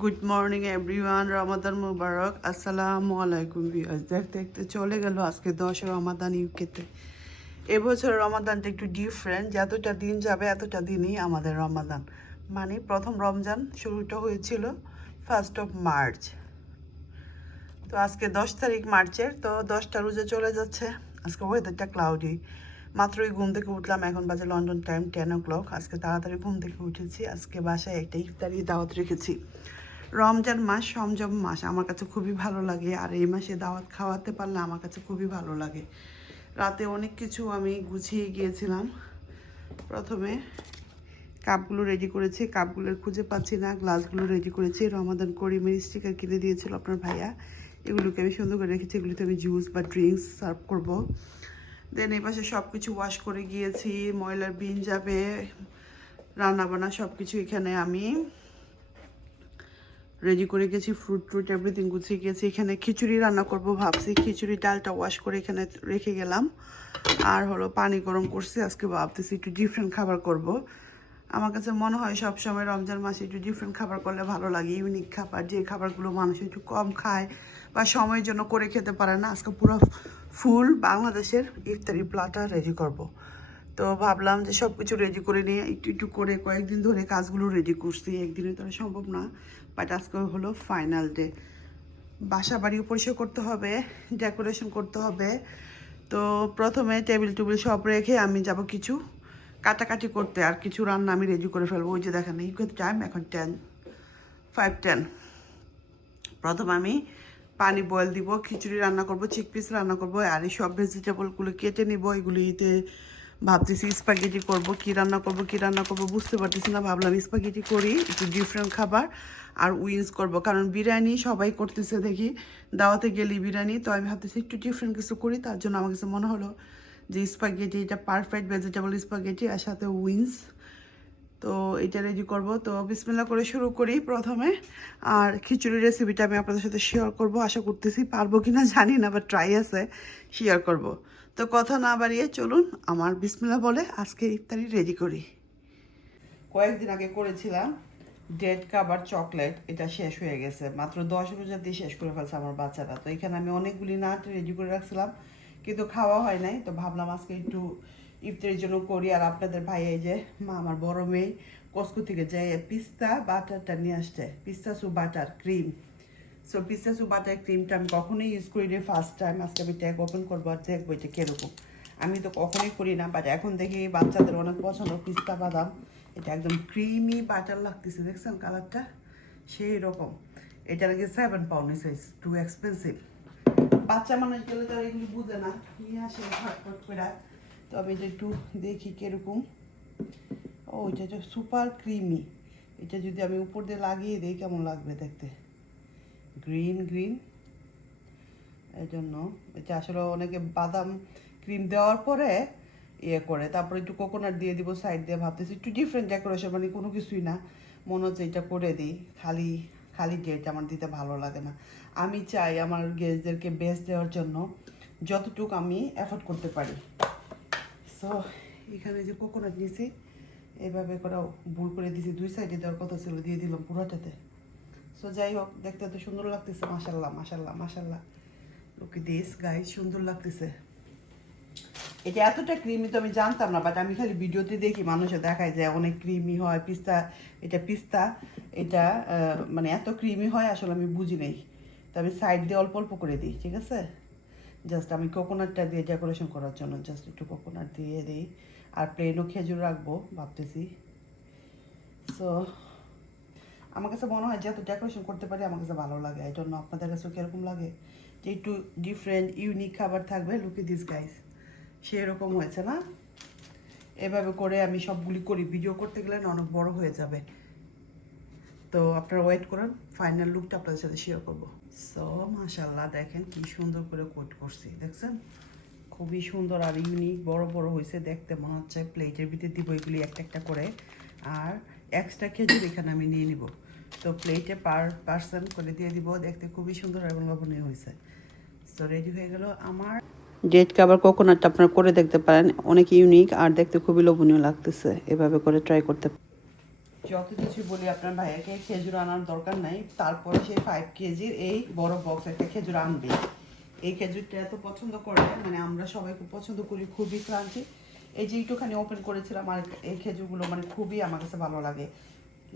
Good morning everyone রমাদান মুবারক আসসালামু আলাইকুম ভিউয়ার্স দেখতে দেখতে চলে গেল আজকে দশ রমাদান ইউকেতে এবছর রমাদানটা একটু ডিফারেন্ট যতটা দিন যাবে, এতটা দিনই আমাদের রমাদান মানে প্রথম রমজান শুরুটা হয়েছিল ফার্স্ট অফ মার্চ তো আজকে দশ তারিখ মার্চের তো দশটা রোজে চলে যাচ্ছে। আজকে ওয়েদারটা ক্লাউডি মাত্রই ঘুম থেকে উঠলাম। এখন বাজে London time ten o'clock আজকে তাড়াতাড়ি ঘুম থেকে উঠেছি। আজকে বাসায় একটা ইফতারি দাওয়াত রেখেছি। রমজান মাস সমজম মাস আমার কাছে খুবই ভালো লাগে। আর এই মাসে দাওয়াত খাওয়াতে পারলে আমার কাছে খুবই ভালো লাগে। রাতে অনেক কিছু আমি গুছিয়ে গিয়েছিলাম। প্রথমে কাপগুলো রেডি করেছি। কাপগুলো খুঁজে পাচ্ছি না। গ্লাসগুলো রেডি করেছি। রমাদান করিমের স্টিকার কিনে দিয়েছিল আপনার ভাইয়া। এগুলোকে আমি সুন্দর করে রেখেছি। এগুলিতে আমি জুস বা ড্রিঙ্কস সার্ভ করব। দেন এই পাশে সব কিছু ওয়াশ করে গিয়েছি। ময়লার বিন যাবে রান্না বান্না সব কিছু এখানে আমি রেডি করে গেছি ফ্রুট ট্রুট এভরিথিং গুছিয়ে গেছি। এখানে খিচুড়ি রান্না করব ভাবছি। খিচুড়ি ডালটা ওয়াশ করে এখানে রেখে গেলাম। আর হলো পানি গরম করছি, আজকে ভাবতেছি একটু ডিফারেন্ট খাবার করব। আমার কাছে মনে হয় সব সময় রমজান মাসে একটু ডিফারেন্ট খাবার করলে ভালো লাগে। ইউনিক খাবার, যে খাবারগুলো মানুষ একটু কম খায় বা সময়ের জন্য করে খেতে পারে না। আজকে পুরো ফুল বাংলাদেশের ইফতারি প্লাটার রেডি করব। তো ভাবলাম যে সব কিছু রেডি করে নিয়ে একটু একটু করে কয়েকদিন ধরে কাজগুলো রেডি করছি। একদিনে তো সম্ভব না বাট আজকে হলো ফাইনাল ডে বাসা বাড়িও পরিষ্কার করতে হবে ডেকোরেশন করতে হবে। তো প্রথমে টেবিল টেবিল সব রেখে আমি যাব কিছু কাটাকাটি করতে, আর কিছু রান্না আমি রেডি করে ফেলব। ওই যে দেখেন, এই টাইম এখন টেন ফাইভ টেন প্রথম আমি পানি বয়েল দিব, খিচুড়ি রান্না করব চিক পিস রান্না করব, আর এই সব ভেজিটেবলগুলো কেটে নিব, এগুলিতে ভাবতেছি স্পাগেটি করব, কি রান্না করব, কি রান্না করব, বুঝতে পারতেছি না, ভাবলাম স্পাগেটি করি, একটু ডিফারেন্ট খাবার আর উইন্স করব। কারণ বিরিয়ানি সবাই করতেছে দেখি, দাওয়াতে গেলি বিরিয়ানি, তো আমি ভাবতেছি একটু ডিফারেন্ট কিছু করি, তার জন্য আমার কাছে মনে হলো যে স্পাগেটি এটা পারফেক্ট ভেজিটেবল স্পাগেটি আর সাথে উইন্স তো এটা রেডি করব। তো বিসমিল্লা করে শুরু করি প্রথমে। আর খিচুড়ির রেসিপিটা আমি আপনাদের সাথে শেয়ার করব। আশা করতেছি পারব কি না জানি না বা ট্রাই আছে শেয়ার করব। তো কথা না বাড়িয়ে চলুন আমার বিসমিল্লা বলে আজকে ইফতারি রেডি করি। কয়েকদিন আগে করেছিলাম ডেড কাবার চকলেট এটা শেষ হয়ে গেছে। মাত্র দশ রোজা দিয়ে শেষ করে ফেলছে আমার বাচ্চারা। তো এখানে আমি অনেকগুলি নাট রেডি করে রাখছিলাম, কিন্তু খাওয়া হয় নাই। তো ভাবলাম আজকে একটু ইফতারের জন্য করি। আর আপনাদের ভাই এই যে, মা আমার বড় মেয়ে কসকো থেকে যে পিস্তা, বাটারটা নিয়ে আসছে। পিস্তা সু বাটার ক্রিম সো পিস্তা সু বাটার ক্রিমটা আমি কখনোই ইউজ করি নি ফার্স্ট টাইম আজকে আমি ট্যাগ ওপেন করব আর দেখব এটা কীরকম আমি তো কখনোই করি না বাট এখন দেখি বাচ্চাদের অনেক পছন্দ, পিস্তা বাদাম। এটা একদম ক্রিমি বাটার লাগতেছে, দেখছেন কালারটা সেই রকম। এটা নাকি seven pound size too expensive বাচ্চা মানুষ গেলে তো আর এগুলি বুঝে না, নিয়ে আসে ফটফট করে। তো আমি এটা একটু দেখি কীরকম। ও, এটা সুপার ক্রিমি এটা যদি আমি উপর দিয়ে লাগিয়ে দিই, কেমন লাগবে দেখতে? গ্রিন গ্রিন এই জন্য এটা আসলে অনেকে বাদাম ক্রিম দেওয়ার পরে ইয়ে করে, তারপরে একটু কোকোনাট দিয়ে দিব সাইড দিয়ে ভাবতেছি একটু ডিফারেন্ট ডেকোরেশন মানে কোনো কিছুই না। মনে হচ্ছে এটা করে দিই, খালি খালি ডেট আমার দিতে ভালো লাগে না। আমি চাই আমার গেস্টদেরকে বেস্ট দেওয়ার জন্য যতটুকু আমি অ্যাফোর্ড করতে পারি। সো এখানে যে কোকোনাট নিয়েছি এভাবে করে ভুল করে দিয়েছি দুই সাইডে দেওয়ার কথা ছিল, দিয়ে দিলাম পুরোটাতে। সো যাই হোক দেখতে এত সুন্দর লাগতেছে মাসাল্লাহ মাসাল্লাহ মাসাল্লাহ লোকে দিস গাই সুন্দর লাগতেছে। এটা এতটা ক্রিমি তো আমি জানতাম না বাট আমি খালি ভিডিওতে দেখি, মানুষে দেখায় যে অনেক ক্রিমি হয় পিস্তা এটা পিস্তা এটা মানে এত ক্রিমি হয়, আসলে আমি বুঝি নেই। তো আমি সাইড দিয়ে অল্প অল্প করে দিই, ঠিক আছে? জাস্ট আমি কোকোনাটটা দিয়ে ডেকোরেশন করার জন্য জাস্ট একটু কোকোনাট দিয়ে দিই। আর প্লেনও খেজুর রাখব, ভাবতেছি। সো আমার কাছে মনে হয় যেহেতু ডেকোরেশন করতে পারি, আমার কাছে ভালো লাগে। এই জন্য আপনাদের কাছেও কীরকম লাগে? যে একটু ডিফারেন্ট ইউনিক খাবার থাকবে লুকি দিস গাইস সেরকম হয়েছে না? এভাবে করে আমি সবগুলি করি। ভিডিও করতে গেলে অনেক বড় হয়ে যাবে। তো আপনারা ওয়েট করুন ফাইনাল লুকটা আপনাদের সাথে শেয়ার করব। সো মাশাল্লাহ দেখেন কি সুন্দর করে কোট করছি, দেখছেন? খুবই সুন্দর আর ইউনিক বড় বড় হয়েছে, দেখতে মনে হচ্ছে প্লেটের ভিতরে দিব এগুলি একটা একটা করে। আর এক্সট্রা খেজুর এখানে আমি নিয়ে নিব। তো প্লেটে পার পার্সন করে দিয়ে দিব। দেখতে খুবই সুন্দর এবং লবণীয় হয়েছে। সো রেডি হয়ে গেল আমার। ডেট কাবার কোকোনাটটা আপনারা করে দেখতে পারেন। অনেক ইউনিক আর দেখতে খুবই লোভনীয় লাগতেছে। এভাবে করে ট্রাই করতে যত কিছু বলি আপনার ভাইয়াকে খেজুর আনার দরকার নাই। তারপরে সেই ফাইভ কেজির এই বড় বক্স একটা খেজুর আনবে। এই খেজুরটা এত পছন্দ করে মানে আমরা সবাই খুব পছন্দ করি খুবই ক্রাঞ্চি। এই যে একটুখানি ওপেন করেছিলাম আর এই খেজুরগুলো মানে খুবই আমার কাছে ভালো লাগে।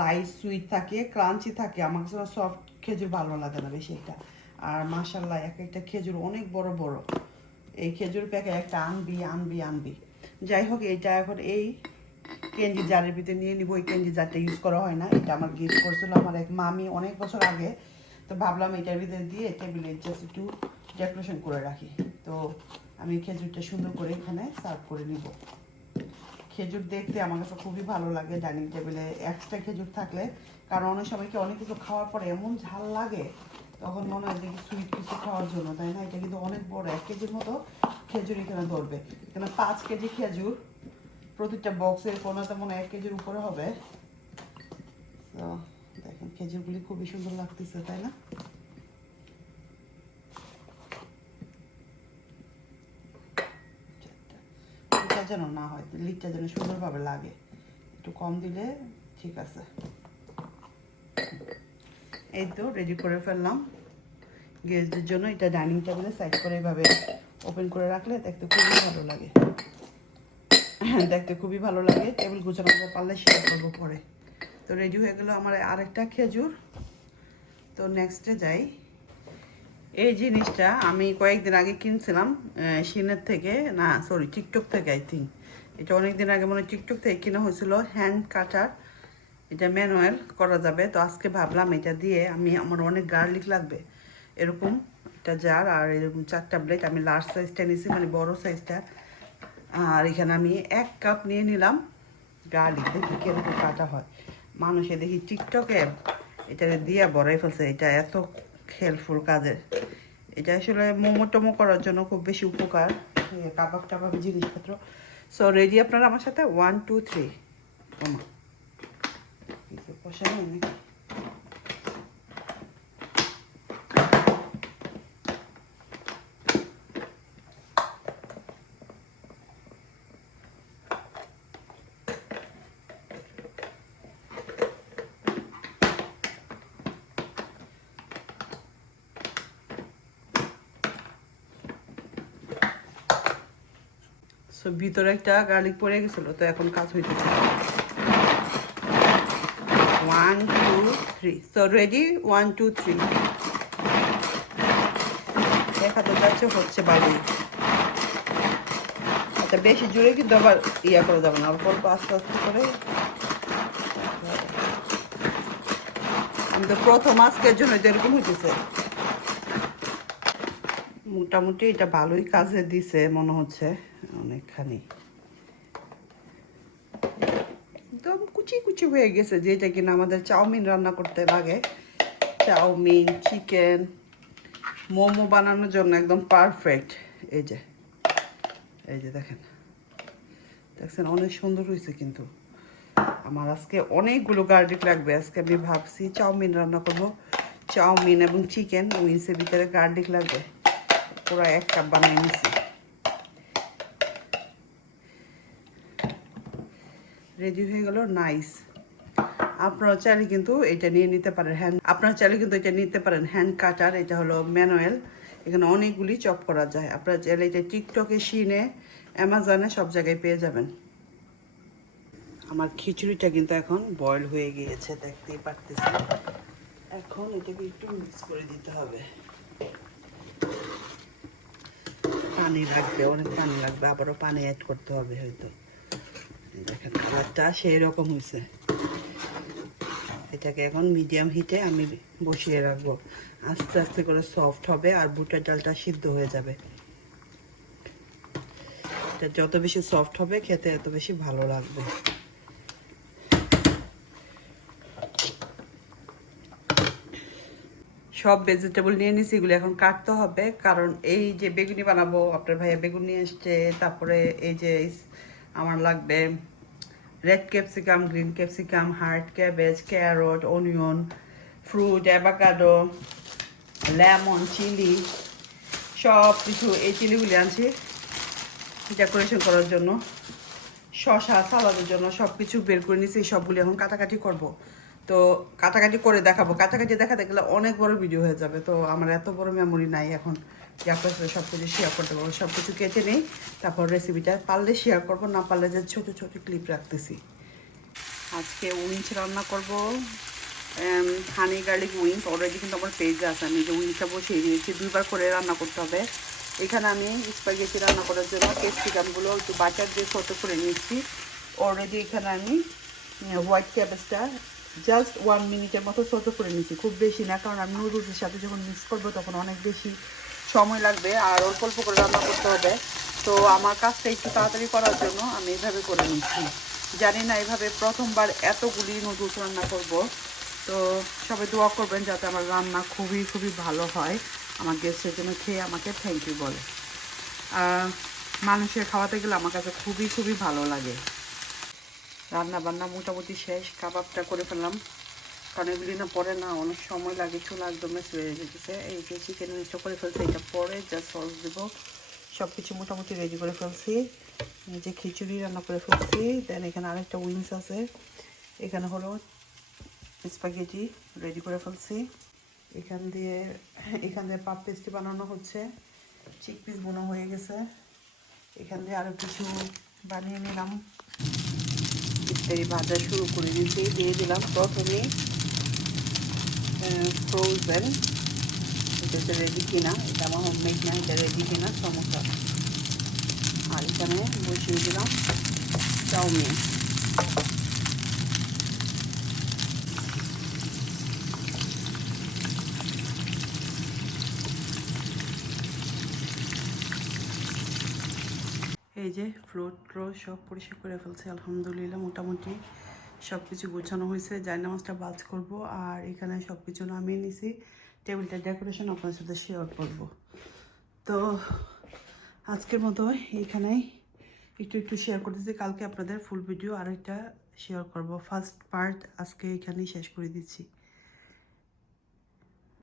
লাইট সুইট থাকে ক্রাঞ্চি থাকে, আমার কাছে সফট খেজুর ভালো লাগে না বেশি একটা। আর মাসাল্লাহ এক একটা খেজুর অনেক বড় বড়। এই খেজুর প্যাকেট একটা আনবি আনবি আনবি। যাই হোক, এটা এখন এই কেঞ্জি জারের ভিতরে নিয়ে নিব। ওই কেঞ্জি জারটা ইউজ করা হয় না, এটা আমার গিফট করেছিল আমার এক মামি অনেক বছর আগে। তো ভাবলাম এটার ভিতরে দিয়ে টেবিলে জাস্ট একটু ডেকোরেশন করে রাখি। তো আমি খেজুরটা সুন্দর করে এখানে সার্ভ করে নিব। খেজুর দেখতে আমার কাছে খুবই ভালো লাগে ডাইনিং টেবিলে। এক্সট্রা খেজুর থাকলে, কারণ অনেক সময়কে অনেক কিছু খাওয়ার পরে এমন ঝাল লাগে, তখন মনে হয় দেখি সুইট কিছু খাওয়ার জন্য, তাই না? এটা কিন্তু অনেক বড় এক কেজির মতো খেজুর এখানে ধরবে। এখানে পাঁচ কেজি খেজুর, প্রতিটা বক্সের কোনোতে মনে এক কেজির উপরে হবে। তো দেখেন, খেজুরগুলি খুবই সুন্দর লাগতেছে, তাই না? লিটটা যেন না হয় লিটটা যেন সুন্দরভাবে লাগে। একটু কম দিলে ঠিক আছে। এই তো রেডি করে ফেললাম। গেস্টদের জন্য এটা ডাইনিং টেবিলে সাইড করে এভাবে ওপেন করে রাখলে দেখতে খুবই ভালো লাগে। হ্যাঁ দেখতে খুবই ভালো লাগে। টেবিল গুছানো পারলে শেয়ার করব পরে। তো রেডি হয়ে গেল আমার আরেকটা খেজুর। তো নেক্সটে যাই। এই জিনিসটা আমি কয়েকদিন আগে কিনছিলাম সিনের থেকে, না সরি টিকটক থেকে আই থিঙ্ক এটা অনেক দিন আগে মনে টিকটক থেকে কেনা হয়েছিল, হ্যান্ড কাটার। এটা ম্যানুয়াল করা যাবে, তো আজকে ভাবলাম এটা দিয়ে আমি, আমার অনেক গার্লিক লাগবে। এরকম একটা জার আর এরকম চারটা প্লেট আমি লার্জ সাইজটা নিয়েছি মানে বড় সাইজটা আর এখানে আমি এক কাপ নিয়ে নিলাম গার্লিক দেখি কীরকম কাটা হয়। মানুষে দেখি টিকটকে এটা দিয়ে বড়াই ফেলছে, এটা এত হেল্পফুল কাজের। এটা আসলে মোমো টোমো করার জন্য খুব বেশি উপকার কাবাব টাবাব জিনিসপত্র। সো রেডি আপনারা আমার সাথে? ওয়ান টু থ্রি নেই নাকি সো ভিতরে একটা গার্লিক পড়ে গেছিল, তো এখন কাজ হইতেছে। One two three so ready one two three দেখা তো যাচ্ছে, হচ্ছে ভালোই আচ্ছা বেশি জোরে কিন্তু আবার ইয়া করে যাবে না, অল্প আস্তে আস্তে করে। আমি তো প্রথম আজকের জন্য এরকম হইতেছে। মোটামুটি এটা ভালোই কাজে দিছে, মনে হচ্ছে, অনেকখানি। একদম কুচি কুচি হয়ে গেছে, যেটা কিনা আমাদের চাউমিন রান্না করতে লাগে। চাউমিন, চিকেন, মোমো বানানোর জন্য একদম পারফেক্ট এই যে এই যে দেখেন। দেখছেন, অনেক সুন্দর হয়েছে কিন্তু। আমার আজকে অনেকগুলো গার্লিক লাগবে, আজকে আমি ভাবছি চাউমিন রান্না করব। চাউমিন এবং চিকেন উইন্সের ভিতরে গার্লিক লাগবে। পুরো এক কাপ বানিয়ে নিছি। রেডি হয়ে গেল নাইস আপনারা চাইলে কিন্তু এটা নিয়ে নিতে পারেন হ্যান্ড আপনারা চাইলে কিন্তু এটা নিতে পারেন হ্যান্ড কাটার এটা হলো ম্যানুয়াল এখানে অনেকগুলি চপ করা যায়। আপনারা চাইলে এটা টিকটকে শিনে অ্যামাজনে সব জায়গায় পেয়ে যাবেন। আমার খিচুড়িটা কিন্তু এখন বয়ল হয়ে গিয়েছে, দেখতেই পারতেছি এখন এটাকে একটু মিক্স করে দিতে হবে। পানি লাগবে, অনেক পানি লাগবে, আবারও পানি অ্যাড করতে হবে হয়তো। দেখেন কালারটা সেই রকম হয়েছে। এটাকে এখন মিডিয়াম হিটে আমি বসিয়ে রাখব। আস্তে আস্তে করে সফট হবে আর বুটের ডালটা সিদ্ধ হয়ে যাবে। এটা যত বেশি সফট হবে, খেতে এত বেশি ভালো লাগবে। সব ভেজিটেবল নিয়ে নিছি, এগুলো এখন কাটতে হবে। কারণ এই যে বেগুনি বানাবো, আপনার ভাইয়া বেগুন নিয়ে এসছে তারপরে এই যে আমার লাগবে red capsicum green capsicum heart cabbage carrot onion fruit avocado lemon chilli সব কিছু এই চিলিগুলি আনছি ডেকোরেশন করার জন্য। শশা সালাদের জন্য সব কিছু বের করে নিয়েছি সবগুলি এখন কাটাকাটি করব। তো কাটাকাটি করে দেখাবো। কাটাকাটি দেখাতে গেলে অনেক বড় ভিডিও হয়ে যাবে। তো আমার এত বড় মেমোরি নাই এখন। যে আপনার সাথে সব কিছু শেয়ার করতে পারব। সব কিছু কেটে নেই। তারপর রেসিপিটা পারলে শেয়ার করব, না পারলে যে ছোট ছোট ক্লিপ রাখতেছি। আজকে উইঞ্চ রান্না করব। হানি গার্লিক উইংস অলরেডি কিন্তু আমার পেজে আছে। আমি যে উইংসটা বসিয়ে দিয়েছি, দুইবার করে রান্না করতে হবে। এখানে আমি স্পাগেটি রান্না করার জন্য ক্যাপসিকামগুলো একটু বাটার দিয়ে ছোট করে নিচ্ছি। অলরেডি এখানে আমি হোয়াইট ক্যাবেজটা জাস্ট ওয়ান মিনিটের মতো ছোট করে নিচ্ছি খুব বেশি না, কারণ আমি নুডলসের সাথে যখন মিক্স করব তখন অনেক বেশি সময় লাগবে আর অল্প অল্প করে রান্না করতে হবে। তো আমার কাজটা একটু তাড়াতাড়ি করার জন্য আমি এইভাবে করে নিচ্ছি। জানি না এইভাবে প্রথমবার এতগুলি নুডলস রান্না করব। তো সবাই দোয়া করবেন যাতে আমার রান্না খুবই খুবই ভালো হয়, আমার গেস্টের জন্য খেয়ে আমাকে থ্যাংক ইউ বলে। মানুষের খাওয়াতে গেলে আমার কাছে খুবই খুবই ভালো লাগে। রান্না বান্না মোটামুটি শেষ, কাবাবটা করে ফেললাম। কারণ এগুলি না পরে না, অনেক সময় লাগে, চুলা একদম হয়ে যেতেছে। এই যে চিকেন মিক্সটা করে ফেলছি, এটা পরে যা সস দেবো। সব কিছু মোটামুটি রেডি করে ফেলছি। এই যে খিচুড়ি রান্না করে ফেলছি। দেন এখানে আরেকটা উইংস আছে। এখানে হলো স্পাগেটি রেডি করে ফেলছি। এখান দিয়ে এখান দিয়ে পাপ পেস্টি বানানো হচ্ছে। চিক পিস বোনা হয়ে গেছে। এখান দিয়ে আরও কিছু বানিয়ে নিলাম। ইত্যাদি ভাজা শুরু করে দিয়েছি, দিয়ে দিলাম প্রথমে ফ্রোজেন এটা হচ্ছে রেডি কিনা, এটা আমার হোমমেড না, এটা রেডি কিনা, সমস্যা। আর এখানে বসিয়ে দিলাম চাউমিন। যে ফ্লোর সব পরিষ্কার করে ফেলছে, আলহামদুলিল্লাহ। মোটামুটি সব কিছু গোছানো হয়েছে যাই নামাজটা বাজ করব, আর এখানে সব কিছু নামিয়ে নিছি। টেবিলটা ডেকোরেশন আপনার সাথে শেয়ার করব। তো আজকের মতো এইখানেই একটু একটু শেয়ার করতেছি। কালকে আপনাদের ফুল ভিডিও আরেকটা শেয়ার করব। ফার্স্ট পার্ট আজকে এখানেই শেষ করে দিচ্ছি।